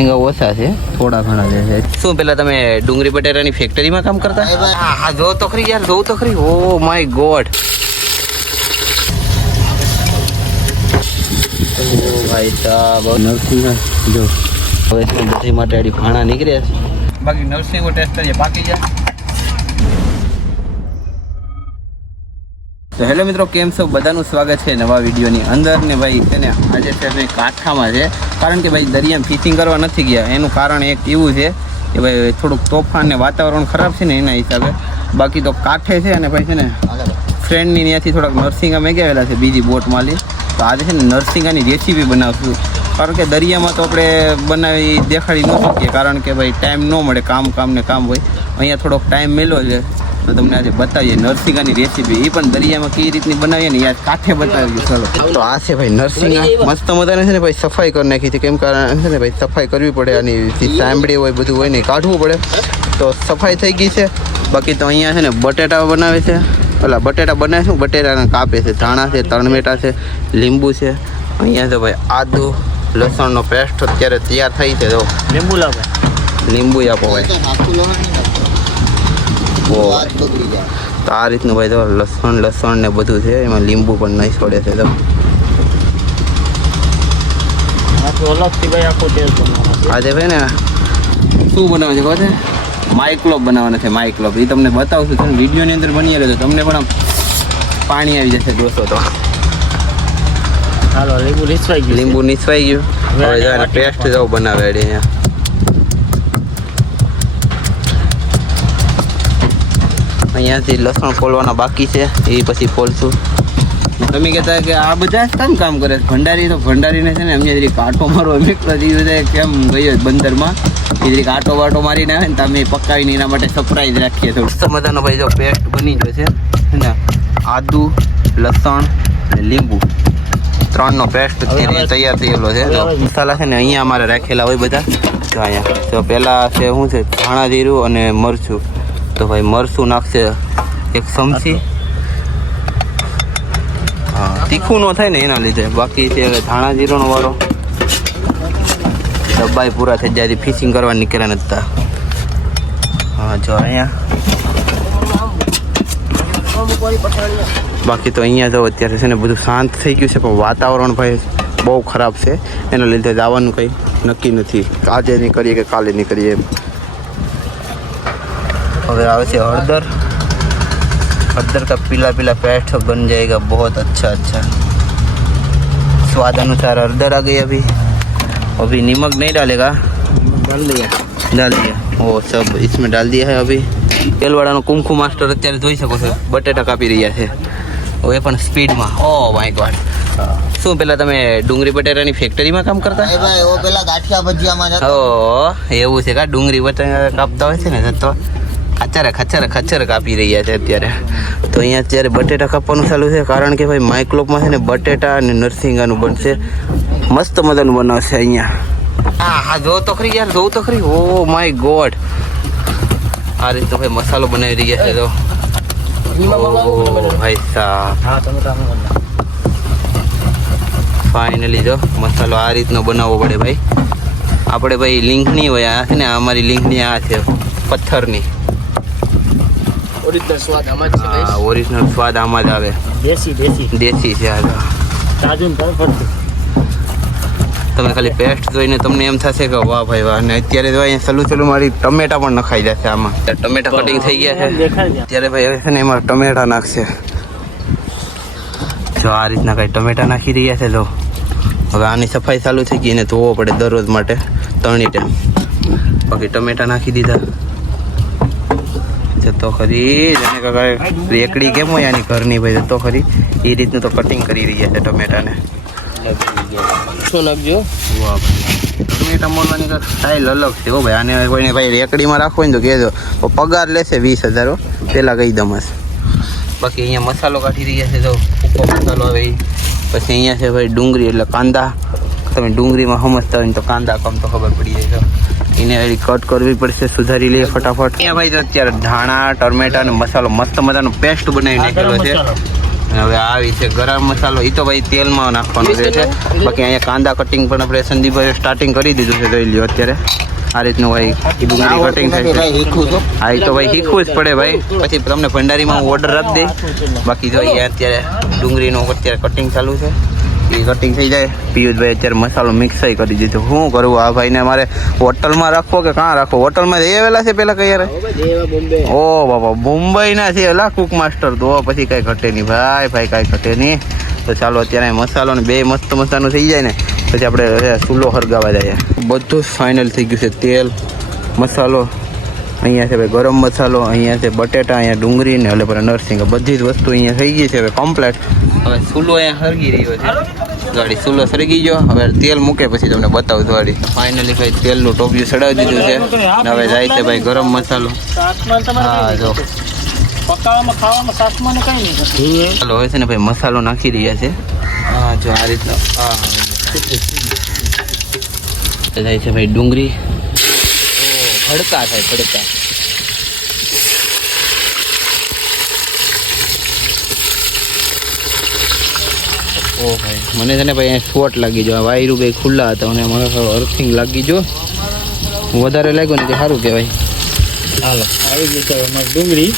નરસિંગા ઓછા છે, થોડા ઘણા છે. શું પેલા તમે ડુંગળી બટેટાની ફેક્ટરીમાં કામ કરતા? હા, જો તો ખરી યાર, જોઉં તો ખરી. ઓ માય ગોડ, ઓ ભાઈ સાહેબ, નરસિંગા જો હવે બધી માટે આડી ભાણા નીકળ્યા છે. બાકી નરસિંગો ટેસ્ટ કરીએ, પાકી જાય. તો હેલો મિત્રો, કેમ છો? બધાનું સ્વાગત છે નવા વિડીયોની અંદર. ને ભાઈ છે ને આજે છે ભાઈ કાંઠામાં છે, કારણ કે ભાઈ દરિયામાં ફિશિંગ કરવા નથી ગયા. એનું કારણ એક એવું છે કે ભાઈ થોડુંક તોફાન ને વાતાવરણ ખરાબ છે ને એના હિસાબે. બાકી તો કાંઠે છે અને ભાઈ છે ને ફ્રેન્ડની ત્યાંથી થોડાક નરસિંગા મેગાવેલા છે બીજી બોટમાં લી. તો આજે છે ને નરસિંગાની રેસીપી બનાવશું, કારણ કે દરિયામાં તો આપણે બનાવી દેખાડી ન શકીએ, કારણ કે ભાઈ ટાઈમ ન મળે, કામ ને કામ હોય. અહીંયા થોડોક ટાઈમ મેળવ્યો છે તો તમને આજે બતાવીએ નરસિંગાની રેસીપી. એ પણ દરિયામાં કઈ રીતની બનાવીએ ને યાર કાંઠે બતાવીએ. ચાલો, તો આ છે ભાઈ નરસિંગા, મસ્ત મજાને છે ને ભાઈ સફાઈ કરી નાખી છે. કેમ કારણ છે ને ભાઈ સફાઈ કરવી પડે, આની સાંભળી હોય બધું હોય ને કાઢવું પડે. તો સફાઈ થઈ ગઈ છે. બાકી તો અહીંયા છે ને બટેટા બનાવે છે, ઓલા બટેટા બનાવે છે, બટેટાને કાપે છે. ધાણા છે, તરમેટા છે, લીંબુ છે. અહીંયા તો ભાઈ આદુ લસણનો પેસ્ટ અત્યારે તૈયાર થઈ છે. તો લીંબુ લાવે, લીંબુ આપો ભાઈ. તો આ રીતનું ભાઈ તો લસણ ને બધું છે, એમાં લીંબુ પણ નહીં છોડે છે. તો આજે ભાઈ ને શું બનાવે છે ખબર છે? માઇક્લોબ બનાવવાના છે. માઇક્લોબ એ તમને બતાવશું, તમે વિડીયોની અંદર બની ગયો તો તમને પણ આમ પાણી આવી જશે જોશો તો. હાલો, લીંબુ નીસવાઈ ગયું. હવે પેસ્ટ જો બનાવે અહીંયા. અહીંયાથી લસણ ફોલવાના બાકી છે, એ પછી ફોલશું. તમે કહેતા કે આ બધા કેમ કામ કરે? ભંડારી તો ભંડારીને છે ને અમને જરી કાંટો મારો અમે કેમ ગયો બંદરમાં, એ જરી કાંટો વાટો મારીને આવે ને તો અમે પકાવીને એના માટે સરપ્રાઈઝ રાખીએ. તો મસ્ત મજાનો ભાઈ જો પેસ્ટ બની ગયો છે ને, આદુ લસણ અને લીંબુ ત્રણનો પેસ્ટ તૈયાર થયેલો છે. તો મસાલા છે ને અહીંયા અમારે રાખેલા હોય બધા. તો અહીંયા તો પહેલાં છે શું છે, ધાણા જીરું અને મરચું. તો ભાઈ મરચું નાખશે એક ચમચી. હા, તીખું ન થાય ને એના લીધે. બાકી છે ધાણા જીરોનો વાળો. ડબ્બાઈ પૂરા થઈ જાય, ફિશિંગ કરવા નીકળ્યા નતા. હા જો અહીંયા. બાકી તો અહીંયા જો અત્યારે છે ને બધું શાંત થઈ ગયું છે, પણ વાતાવરણ ભાઈ બહુ ખરાબ છે. એના લીધે જવાનું કંઈ નક્કી નથી, આજે નહીં કરીએ કે કાલે નહીં કરીએ એમ. હવે આવે છે हळदर का पीला पीला पेस्ट बन जाएगा, बहुत अच्छा. स्वाद अनुसार हळदर आ गई. अभी नमक नहीं डालेगा, डाल दिया वो सब इसमें डाल दिया है. अभी तेलवाड़ाનો कुमकुम मास्टर અત્યારે જોઈ શકો છો બટેટા કાપી રહ્યા છે, હવે પણ સ્પીડમાં. Oh my God. શું પેલા તમે ડુંગળી બટેટાની ફેક્ટરીમાં કામ કરતા? ભાઈ ઓ પેલા ગાંઠિયા ભજીયામાં જતો. ઓ એવું છે કા? ડુંગળી બટેટા કાપતા હોય છે ને તો ખચ્ચર કાપી રહ્યા છે અત્યારે. તો અહીંયા અત્યારે બટેટા કાપવાનું ચાલુ છે, કારણ કે ભાઈ માઇક્લોબમાં છે ને બટેટા અને નરસિંગાનું બનશે. મસ્ત મજાનું બનાવશે અહીંયા. હા, જો તો ખરી યાર, જોઉં તો ખરી. ઓ માય ગોડ, આ રીતે ભાઈ મસાલો બનાવી રહ્યા છે. તો ભાઈ સાહેબ, ફાઇનલી જો મસાલો આ રીતનો બનાવવો પડે ભાઈ. આપણે ભાઈ લિંક નહીં હોય, આ છે ને અમારી લિંકની આ છે પથ્થરની. ઓરિજિનલ સ્વાદ આમાં જ આવે. દેશી છે આ. તમે ખાલી પેસ્ટ જોઈને તમને એમ થશે કે વાહ ભાઈ વાહ. અને અત્યારે જો અહીંયા સલું મારી ટમેટા પણ નખાઈ જશે આમાં. ટમેટા કટિંગ થઈ ગયા છે અત્યારે ભાઈ. હવે છે ને એમાં ટમેટા નાખશે. જો આ રીતના કઈ ટમેટા નાખી રહ્યા છે. જો હવે આની સફાઈ ચાલુ થઈ ગઈ, એને ધોવો પડે દરરોજ માટે 3 ટાઈમ. બાકી ટમેટા નાખી દીધા તો ખરી. રેકડી કેમ હોય આની ઘરની ભાઈ, તો ખરી એ રીતનું તો કટિંગ કરી રહ્યા છે ટમેટાને. શું નાખજો? વાહ ભાઈ, ટમેટા મોરવાની સ્ટાઇલ અલગ છે હો ભાઈ. આને કોઈને ભાઈ રેકડીમાં રાખવો ને તો કહેજો, પગાર લેશે 20,000 પહેલાં કહી દઉં. બાકી અહીંયા મસાલો કાઢી રહ્યા છે. તો સૂકો મસાલો આવે. પછી અહીંયા છે ભાઈ ડુંગળી એટલે કાંદા. તમે ડુંગળીમાં સમજતા હોય ને તો કાંદા કમ તો ખબર પડી જાય. તો એને કટ કરવી પડશે, સુધારી લઈએ ફટાફટ. અહીંયા ભાઈ તો અત્યારે ધાણા ટમેટા અને મસાલો મસ્ત મજાનો પેસ્ટ બનાવી નાખેલો છે. અને હવે આવી છે ગરમ મસાલો, એ તો ભાઈ તેલમાં નાખવાનો રહેશે. બાકી અહીંયા કાંદા કટિંગ પણ આપણે સંદીપભાઈ સ્ટાર્ટિંગ કરી દીધું છે, જોઈ લ્યો અત્યારે આ રીતનું ભાઈ ડુંગળી કટિંગ થાય છે. હા એ તો ભાઈ શીખવું જ પડે ભાઈ, પછી તમને ભંડારીમાં હું ઓર્ડર આપી દઈ. બાકી જો અહીંયા અત્યારે ડુંગળીનું અત્યારે કટિંગ ચાલુ છે, એ કટિંગ થઈ જાય. પિયુષભાઈ અત્યારે મસાલો મિક્સ કરી દીધો. શું કરવું આ ભાઈને, મારે હોટલમાં રાખવો કે કાં રાખવો? હોટલમાં જઈ આવેલા છે પેલા કઈ યાર? ઓ બાપા મુંબઈના છે એલા કુક માસ્ટર, તો પછી કઈ ઘટે નહીં ભાઈ કઈ ઘટે નહીં. તો ચાલો અત્યારે મસાલો ને બે મસ્ત મસાલો થઈ જાય ને પછી આપણે ચૂલો હરગાવા જાય. બધું જ ફાઇનલ થઈ ગયું છે. તેલ, મસાલો, અહીંયા છે ભાઈ ગરમ મસાલો, અહીંયા છે બટેટા, અહીંયા ડુંગળી ને એટલે પર નરસિંગ, બધી જ વસ્તુ અહીંયા થઈ ગઈ છે હવે કમ્પ્લીટ. હવે ચૂલો અહીંયા હરગી રહ્યો છે ગાડી, ચૂલો સળગી ગયો. હવે તેલ મૂકે પછી તમને બતાવું ગાડી. ફાઇનલી ભાઈ તેલનું ટોપિયું ચડાવી દીધું છે. હવે જાય છે ભાઈ ગરમ મસાલો. હા જો ચાલો હવે છે ને ભાઈ મસાલો નાખી રહ્યા છે. હા જો આ રીતનો. હા જાય છે ભાઈ ડુંગળી. ભડકા થાય ભડકા. ઓ ભાઈ મને છે ને ભાઈ અહીંયા શોર્ટ લાગી જો, વાયરું ભાઈ ખુલ્લા હતા અને મને અર્થિંગ લાગી જો, વધારે લાગ્યું ને કે સારું કહેવાય. હાલો આવી ગઈ છે ડુંગળી.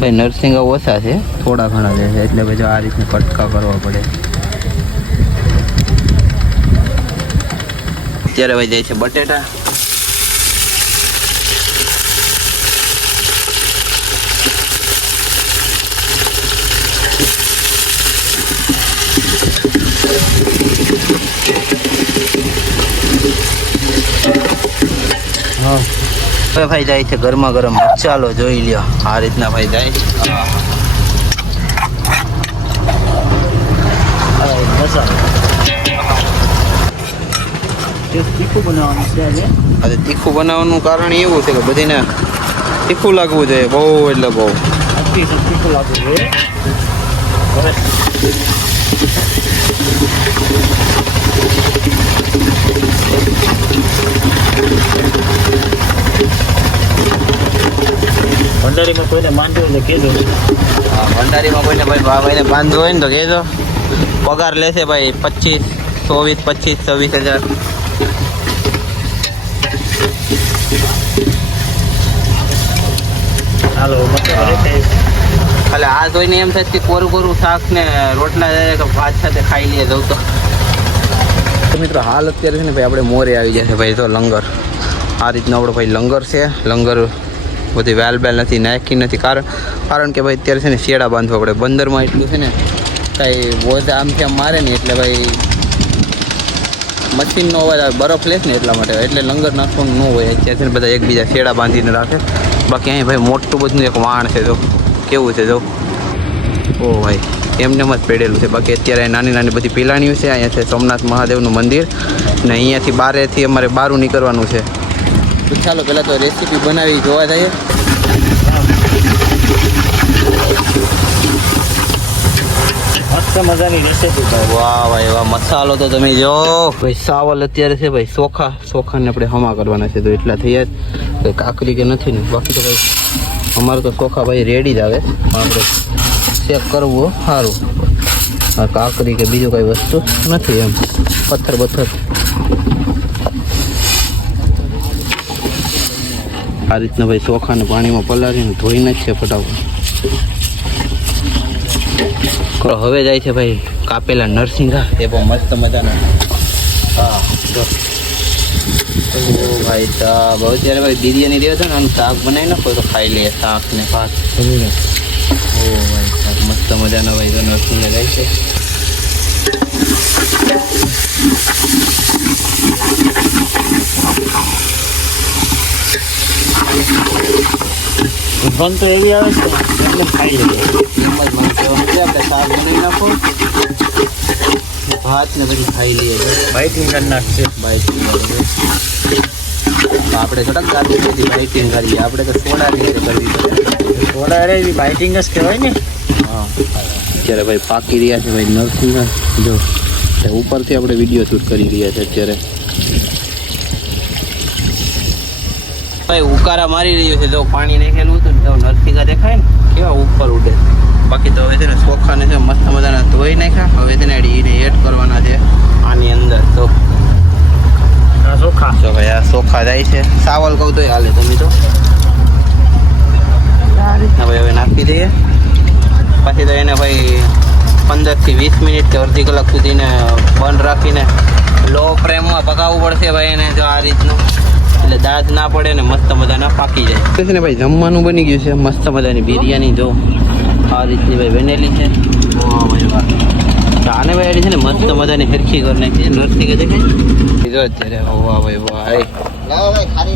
ભાઈ નરસિંગા ઓછા છે, થોડા ઘણા છે એટલે પછી આ રીતને કટકા કરવા પડે. અત્યારે ભાઈ જાય છે બટેટા. હવે ભાઈ જાય છે ગરમા ગરમ મસાલો, જોઈ લ્યો આ રીતના ભાઈ જાય. તીખું બનાવવાનું કારણ એવું છે કે બધીને તીખું લાગવું જોઈએ, બહુ એટલે બહુ તીખું લાગવું જોઈએ. ભંડારીમાં કોઈને માંડવું હોય તો કહેજો. હા ભંડારીમાં કોઈને ભાઈને બાંધવું હોય ને તો કહેજો. પગાર લેશે ભાઈ 25, 24, 25, 26 હજાર. હાલો એટલે આ જોઈને એમ થાય કે કોરું કોરું શાક ને રોટલા જાય કે ભાત સાથે ખાઈ લઈએ જવું તો મિત્રો હાલ અત્યારે છે ને ભાઈ આપણે મોરે આવી જશે ભાઈ. તો લંગર આ રીતનો આપણો ભાઈ લંગર છે. લંગર બધી વેલ બેલ નથી નાખી નથી, કારણ કે ભાઈ અત્યારે છે ને શેડા બાંધવા પડે. બંદરમાં એટલું છે ને કાંઈ બોધ આમથી આમ મારે ને એટલે ભાઈ મશીનનો અવાજ આવે, બરફ લેસ ને એટલા માટે, એટલે લંગર નાખવાનું ન હોય. અત્યારે છે ને બધા એકબીજા શેડા બાંધીને રાખે. બાકી અહીં ભાઈ મોટું બધું એક વાણ છે, જો કેવું છે જો. ઓ ભાઈ એમને જ પેડેલું છે. બાકી અત્યારે નાની નાની બધી પીલાણીઓ છે. અહીંયા છે સોમનાથ મહાદેવનું મંદિર ને અહીંયાથી બારેથી અમારે બહારું નીકળવાનું છે. તો ચાલો પહેલાં તો રેસીપી બનાવી જોવા જઈએ. મસ્ત મજાની રેસીપી. વાહ ભાઈ વાહ, મસાલો તો તમે જો ભાઈ. સાવલ અત્યારે છે ભાઈ ચોખાને આપણે હમા કરવાના છે, તો એટલા થઈ જ કાકરી કે નથી ને. બાકી તો ભાઈ અમારે તો ચોખા ભાઈ રેડી જ આવે, પણ આપણે ચેક કરવું સારું. કાકરી કે બીજું કઈ વસ્તુ નથી એમ. પથ્થર આ રીતના ભાઈ ચોખાને પાણીમાં પલાળીને ધોઈને જ છે ફટાફટ. હવે જાય છે ભાઈ કાપેલા નરસિંગા, એ બહુ મસ્ત મજાના. હા ભાઈ સાહેબ અત્યારે ભાઈ બિરયાની રહ્યો હતો ને આનું શાક બનાવી નાખો તો ખાઈ લઈએ શાક ને ભાત. ઓ ભાઈ સાહેબ મસ્ત મજાના ભાઈ તો નરસિંગા જાય છે. ફોન તો એવી આવે છે એટલે ખાઈ લઈએ. આપણે શાક બનાવી નાખો, ભાત ને પછી ખાઈ લઈએ. બાઇટિંગ કરી નાખશે. બાઇટિંગ આપણે થોડાક ગાડી બધી બાઇટિંગ કરીએ, આપણે તો સોડાની રીતે કરવી પડે. સોડા અરે એવી બાઇટિંગ જ કહેવાય ને. હા અત્યારે ભાઈ પાકી રહ્યા છે ભાઈ નરસિંગા. જો ઉપરથી આપણે વિડીયો શૂટ કરી રહ્યા છે અત્યારે. ભાઈ ઉકારા મારી રહ્યો છે, જો પાણી નાખેલું હતું ને તો નરસિંગા દેખાય ને કેવા ઉપર ઉડે. બાકી તો હવે છે ને ચોખાને છે મસ્ત મજાના ધોઈ નાખ્યા. હવે તેને એને એડ કરવાના છે આની અંદર. તો આ ચોખા જો ભાઈ આ ચોખા જાય છે. સાવલ કહું તો હાલે તમે તો આ રીતના ભાઈ હવે નાખી દઈએ. પછી તો એને ભાઈ 15 થી 20 મિનિટ કે અડધી કલાક સુધી એને બંધ રાખીને લો ફ્લેમમાં પકાવવું પડશે ભાઈ એને, જો આ રીતનું, એટલે દાળ ના પડે ને મસ્ત મજાના પાકી જાય. છે ને ભાઈ જમવાનું બની ગયું છે મસ્ત મજાની બિરયાની. જો આ રીતની ભાઈ બનેલી છે. વાહ ભાઈ વાહ. આને ભાઈ એડી છે ને મસ્ત મજાની હરખી કરી નાખી છે. નરસિંગ દેખાય જો અત્યારે. વાહ ભાઈ વાહ.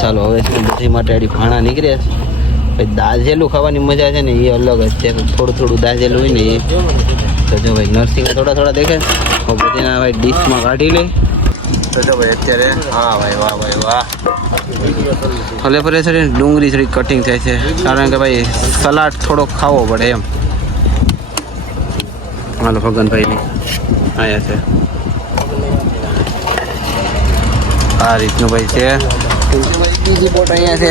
ચાલો હવે છે ને બધી માટે એડી ભાણા નીકળ્યા છે. ભાઈ દાજેલું ખાવાની મજા છે ને એ અલગ જ છે. થોડું થોડું દાજેલું હોય ને એ. તો જો ભાઈ નરસિંગ થોડા થોડા દેખાય. બધીના ભાઈ ડીશમાં કાઢી લે. તો જો ભાઈ અત્યારે હા ભાઈ વાહ ભાઈ વાહ. હલે પરે છે ડુંગળી થોડી કટિંગ થાય છે, કારણ કે ભાઈ સલાડ થોડોક ખાવો પડે એમ. હાલો ફગનભાઈની આયા છે આ રીતનું ભાઈ છે. બીજી બોટ અહીંયા છે.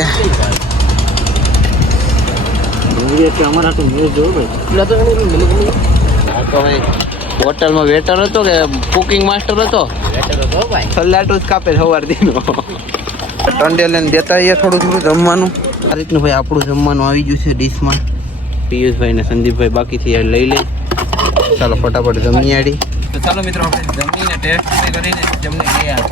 અમારા તો મેળ જો ભાઈ. આ તો ભાઈ હોટલમાં વેટર હતો કે કુકિંગ માસ્ટર હતો? સલાડ જ કાપે સવાર દીનો. ટંડેલ ને દેતા રહીએ થોડું થોડું જમવાનું. આ રીતનું ભાઈ આપણું જમવાનું આવી ગયું છે ડીશમાં. પિયુષભાઈ ને સંદીપભાઈ બાકીથી લઈ લે. ચાલો ફટાફટ જમી આડી. તો ચાલો મિત્રો આપણે જમીને ટેસ્ટ કરીને જમને ગયા.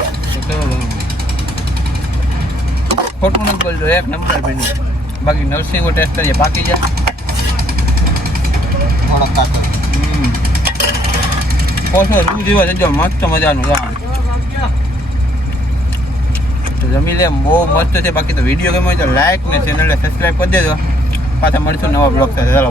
ખોટું નથી બોલજો, એક નંબર બન્યું. બાકી નરસિંગો ટેસ્ટ કરીએ પાકી જાય. થોડોક કાચો. પોસો રૂ જેવા જજો મસ્ત મજાનું. જમી લે બહુ મસ્ત છે. બાકી તો વિડીયો ગમે તો લાઈક ને ચેનલને સબસ્ક્રાઈબ કરી દેજો. પાછા મળશું નવા બ્લોગ સાથે. ચાલો.